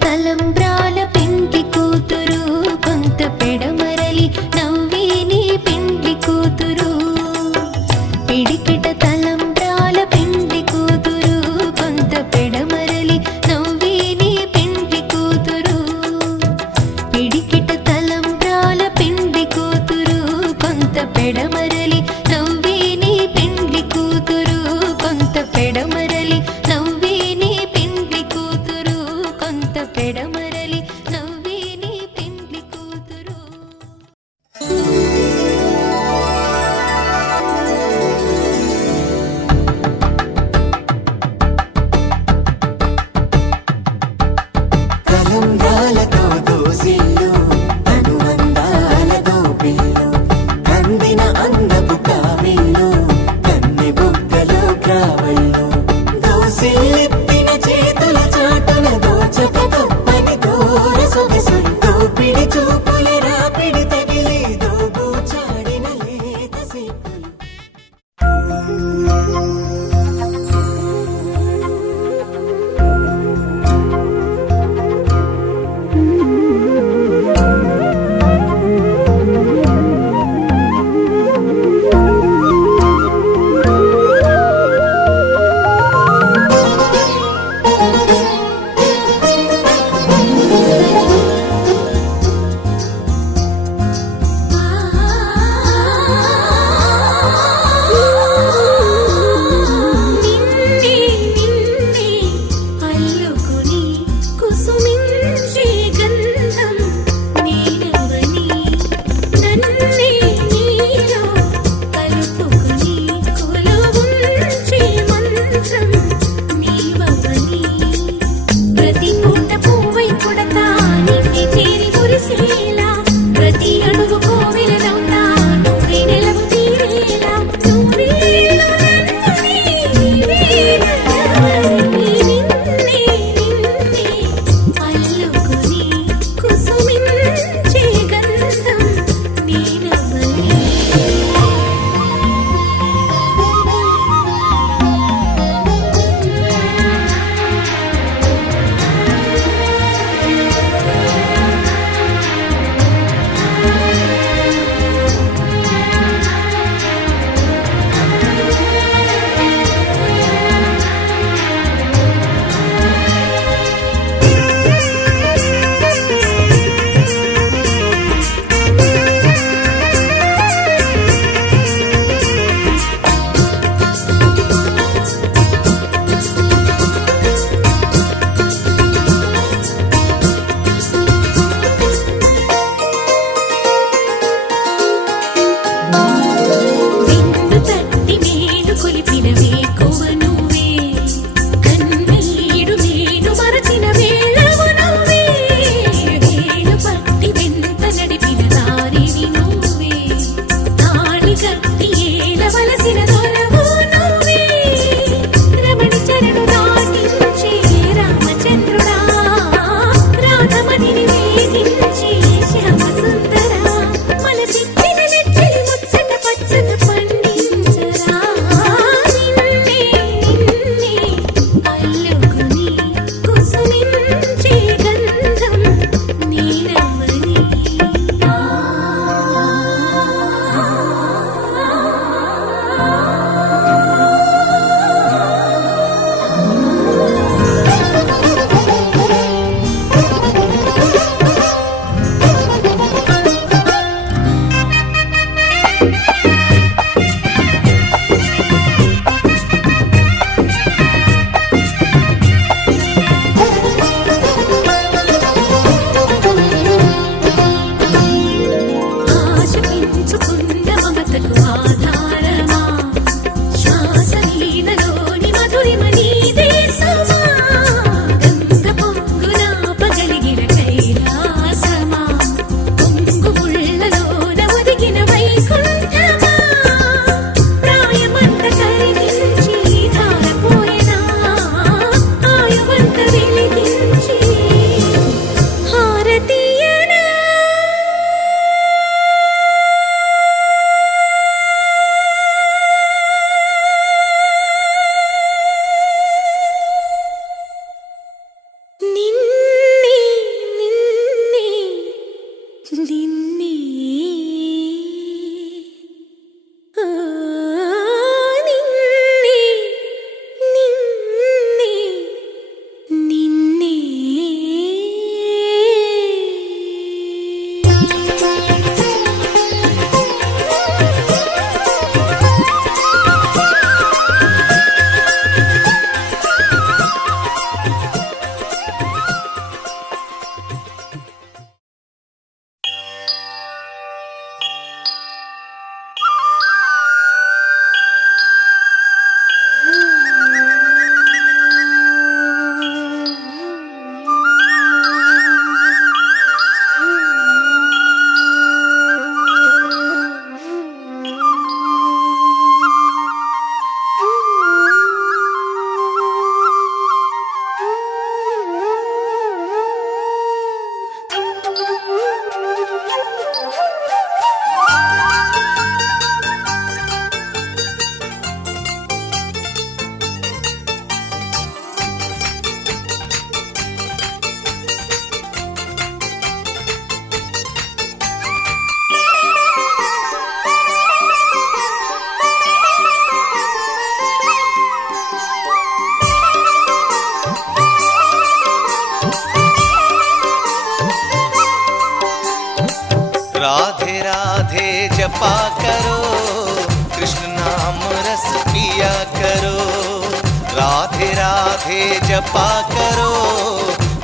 తలంబ్రాల పిండి కూతురు కొంత పెడమరలి నవ్వి నీ పిండి కూతురు పిడికిట తలంబ్రాల పిండి కూతురు కొంత పెడమరలి నవ్వి నీ పిండి కూతురు పిడికిట తలంబ్రాల పిండి కూతురు కొంత పెడమరలి నవ్వి నీ పిండి కూతురు కొంత పెడమరలి నవ్వి నీ పిండి కూతురు కొంత పెడమరలి నవ్వి నీ పిండి కూతురు తలంబ్రాలతో దోసిల్లు అనువందాలతో పిల్లు అందిన అందపు కావిళ్ళు కన్నె బుగ్గలు క్రావళ్ళు దోసిల్లెత్తిన చేతుల చాటున దోచక తప్పని దూర సొగసులు దోపిడి చూపుల రాపిడి తగిలి దోబూచాడిన లేత సిగ్గులు जपा करो, कृष्ण नाम रस पिया करो। राधे राधे जपा करो,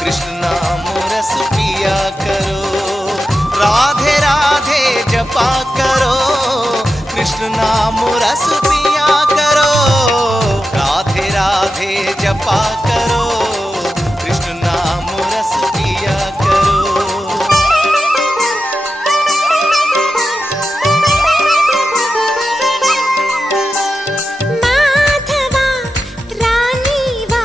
कृष्ण नाम रस पिया करो। राधे राधे जपा करो, कृष्ण नाम रस पिया करो। राधे राधे जपा करो, कृष्ण नाम रस पिया करो। మాధవా రాణివా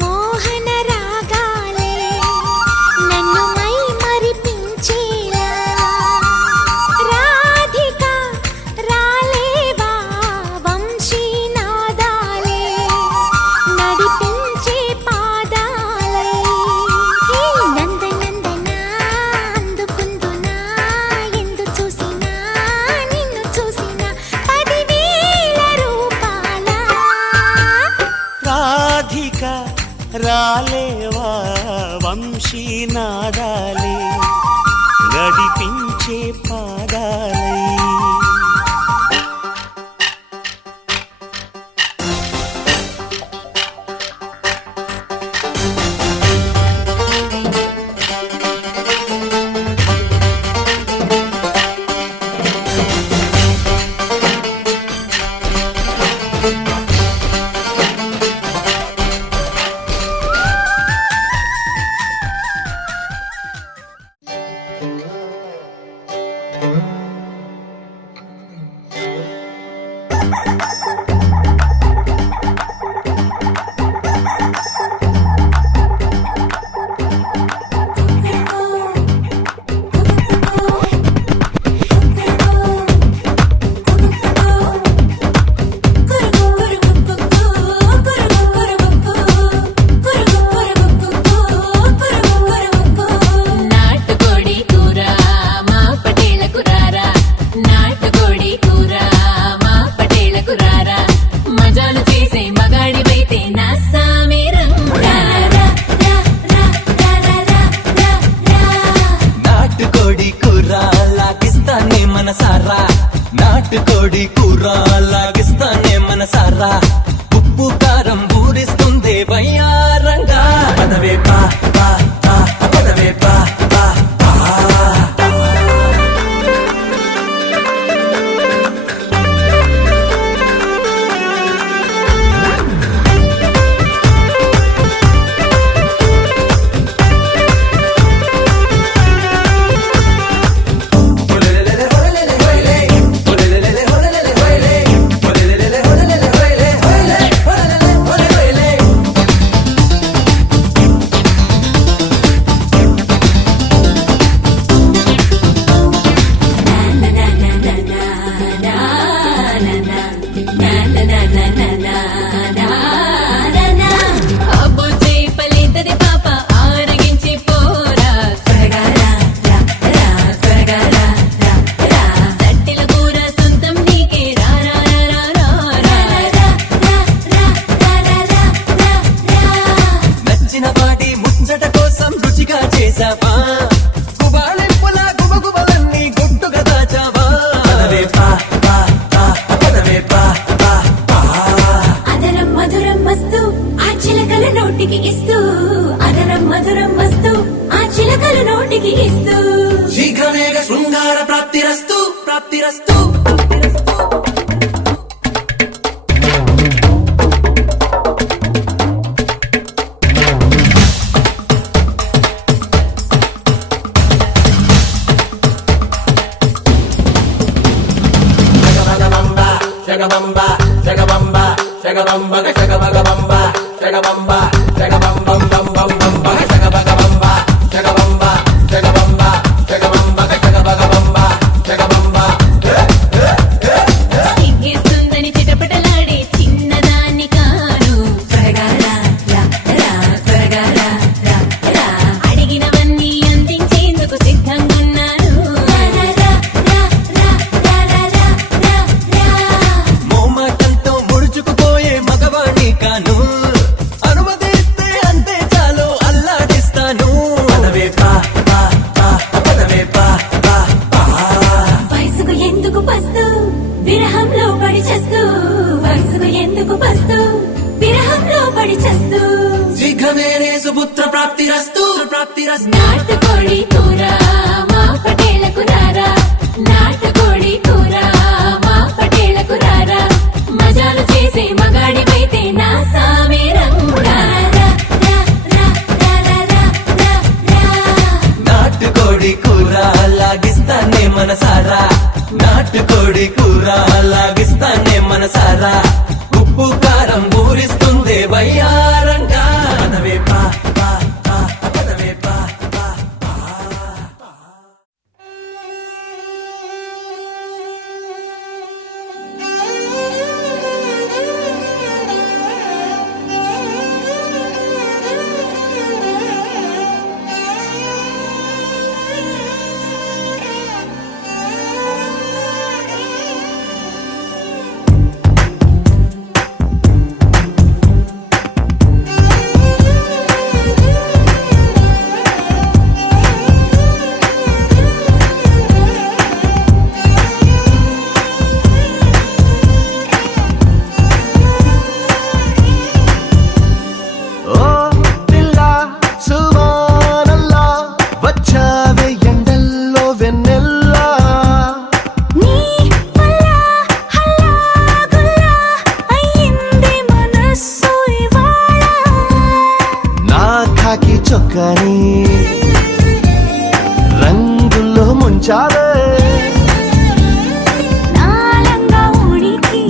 మోహన రాగాలే నన్ను మై మరిపించేలా రాధికా రాలేవా వంశీనాదాలే నడిపించే పాదాలై హే నందనందనా అందుకుందునా ఎందు చూసినా నిన్ను చూసినా 10,000 రూపాల రాధిక రాలేవా వంశీనాదాలే నడిపించే పాదాలై నాటుకోడి కూర మా పటేలకు రారా, నాటుకోడి కూర మా పటేలకు రారా, మజాలు చేసే మగాడివైతే నా సామి రంగా నాటుకోడి కూర లాగిస్తానే మనసారా, నాటుకోడి కూర లాగిస్తానే మనసారా. ఉప్పు కారం ఊరిస్తుంది వయ్యారంగా. పదవే పా పా పా పదవే పా పా పా. అబ్బో చేపలేతది పాప ఆరగించి పోరా, త్వరగా రా రా రా, త్వరగా రా రా రా. సట్టెల కూర సొంతం నీకే రా రా రా రా రా రా రా రా రా రా రా రా. నచ్చిన వాటి ముచ్చట కోసం రుచిగా చేసావా, గుబాళింపుల గుబగుబలన్నీ గుట్టుగా దాచావా. పదవే పా పా పా పదవే పా పా పా. అదరం మధురం మస్తు ఆ చిలకల నోటికి ఇస్తూ, అదరం మధురం మస్తు ఆ చిలకల నోటికి ఇస్తూ. శీఘ్రమేగ శృంగార ప్రాప్తిరస్తు ప్రాప్తిరస్తు. జగబంబ జగబంబ జగబంబ జగబగబంబ జగబంబ జగబంబం బం బం బం బగ జగబగబంబ జగబంబ జగబంబ జగబంబ జగబగబంబ జగబంబ. సిగ్గేస్తుందని చిటపటలాడే చిన్నదాన్ని కాను, త్వరగా రా రా రా, త్వరగా రా రా రా. అడిగినవన్నీ అందించేందుకు సిద్ధంగున్నాను. రా రా రా రా రా రా రా రా రా. మోమాటంతో ముడుచుకుపోయే మగవాణి కాను, అనుమతిస్తే అంతే శీఘ్రమేనే సుపుత్ర ప్రాప్తిరస్తు ప్రాప్తిరస్తు. నాటుకోడి కూర మా పటేలకు రారా, నాటుకోడి కూర మా పటేలకు రారా, మజాలు చేసే మగాడివైతే నా సామే రంగా. నాటుకోడి కూర లాగిస్తానే మనసారా, నాటుకోడి కూర లాగిస్తానే మనసారా, ఉప్పు కారం ఊరిస్తుంది వయ్యారంగా. పదవే పా పా పా పదవే పా పా పా. ఓ పిల్ల సువానల్లా వచ్చావే ఎండల్లో వెన్నెల్లా. నీ వల్ల హల్లా గుల్లా అయ్యింది మనస్సు ఇవాళ. నా ఖాకి చొక్కాని రంగుల్లో ముంచావే. నాలంగా ఉడికి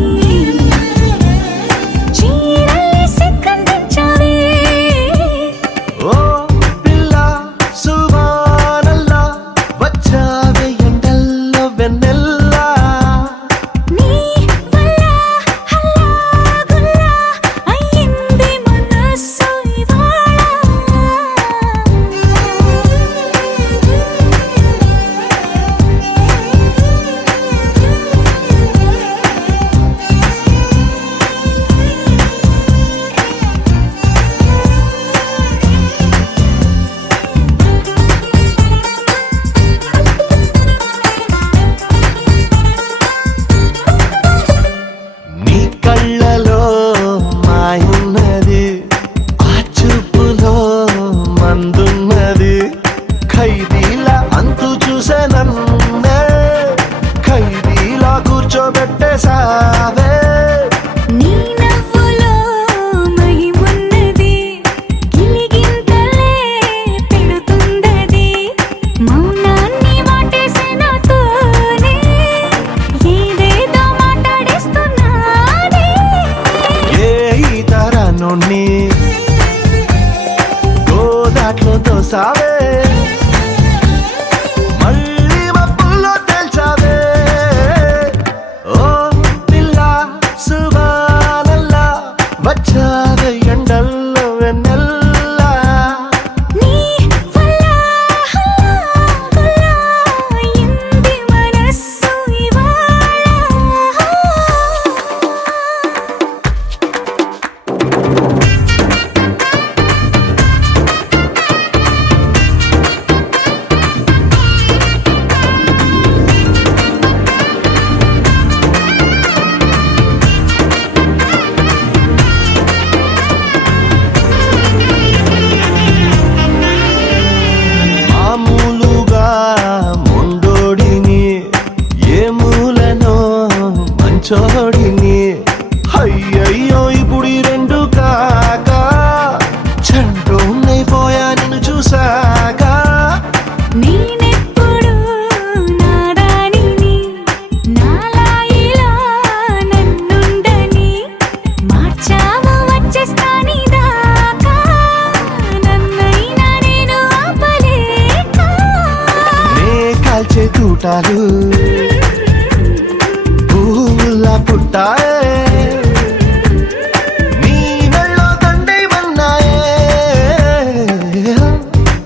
చీరల్ని సిగ్గందించావే. ఓ పిల్ల సువానల్లా వచ్చావే ఎండల్లో వెన్నెల్లా. నీ వల్ల హల్లా గుల్లా అయ్యింది మనస్సు ఇవాళ. నీ కళ్ళలో మాయున్నది, ఆ చూపులో మందున్నది. ఖైదీలా అంతు చూసే నన్నే ఖైదీలా కూర్చోబెట్టేసావే. నీ నవ్వులో మహిమున్నది, గిలిగింతలే పెడుతుందది. మౌనాన్ని వాటేసే నాతోనే ఏదేదో మాట్లాడేస్తున్నానే. ఏ తరాన్ని గోదాట్లో తోసావే, మళ్ళీ మబ్బుల్లో తేల్చావే. ఓ పిల్ల సువానల్లా వచ్చావే ఎండల్లో వెన్నెల్లా. నీ వల్ల హల్లా గుల్లా అయ్యింది మనస్సు ఇవాళ. మామూలుగా మొండోడిని, ఏ మూలనో మంచోడిని. అయ్యయ్యో ఇప్పుడు ఈ రెండు కాక చంటోన్నైపోయా నిన్ను చూసాక. నేనెప్పుడు నాదానిని, నాలాయిలా నన్నుండని మార్చావు వచ్చేస్తాని దాకా. నన్నైనా నేను ఆపలేక. నే కాల్చే తూటాలు పువ్వులా పుట్టాయే, నీ మెళ్ళో దండేమన్నాయే.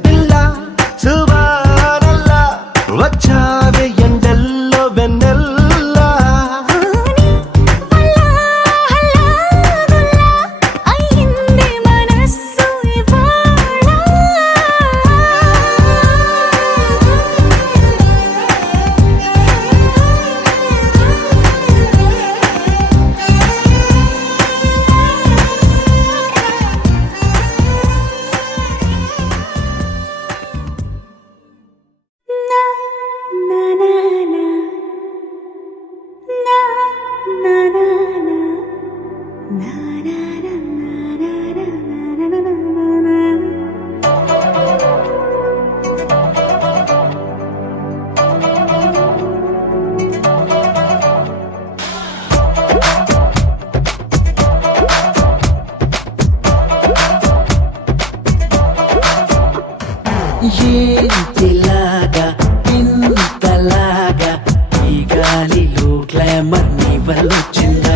పిల్ల సువానల్లా వచ్చావే ఎండల్లో వెన్నెల్లా. నీ వల్ల హల్లా గుల్లా అయ్యింది మనస్సు ఇవాళ. ఏంటిలాగా ఇంతలాగా ఈ గాలిలో గ్లామర్ నీ వల్ల వచ్చిందా